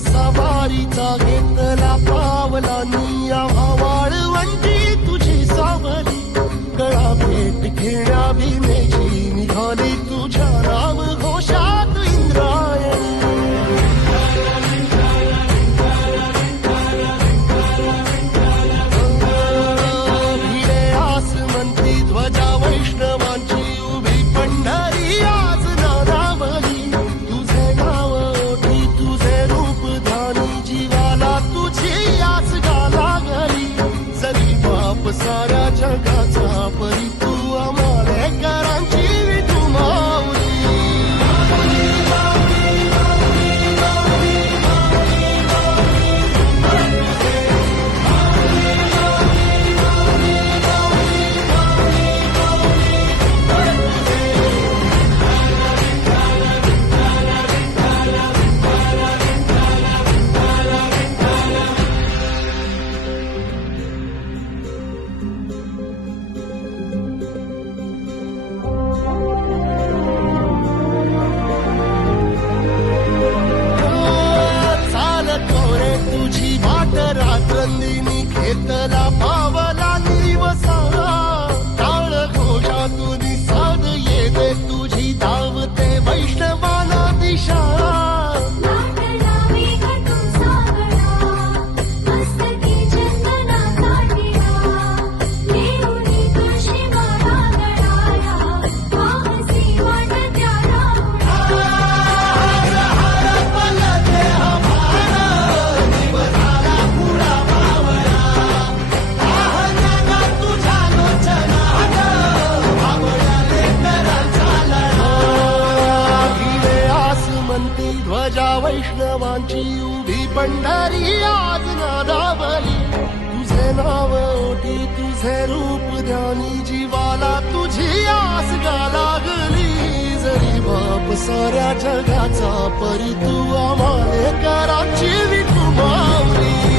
सवारीचा घेतला पावलांनी आम्हा वाळवंटी तुझी सावली गळा भेट घेण्या भीमेची निघाली तुझ्या नाम घोषात इंद्रायणी भिडे आसमंती ध्वजा वैष्णवांची उभी पंढरी आज नानावली तुझे नाव ओठी तुझे रूप ध्यानी जीवाला तुझी आस गाला गली जरी बाप साऱ्या जगाचा परी तू आम्हालेकरांची विठू माऊली तुझी वाट रात्रंदिनी घेतला पावला निवसाला टाळ घोषातून साध येते तुझी धावते वैष्णवाला दिशा ध्वजा वैष्णवांची उभी पंढरी आज नादावली तुझे नाव ओठी तुझे रूप ध्यानी जीवाला तुझी आस गा लागली जरी बाप साऱ्या जगाचा परी तू आम्हालेकरांची विठू माऊली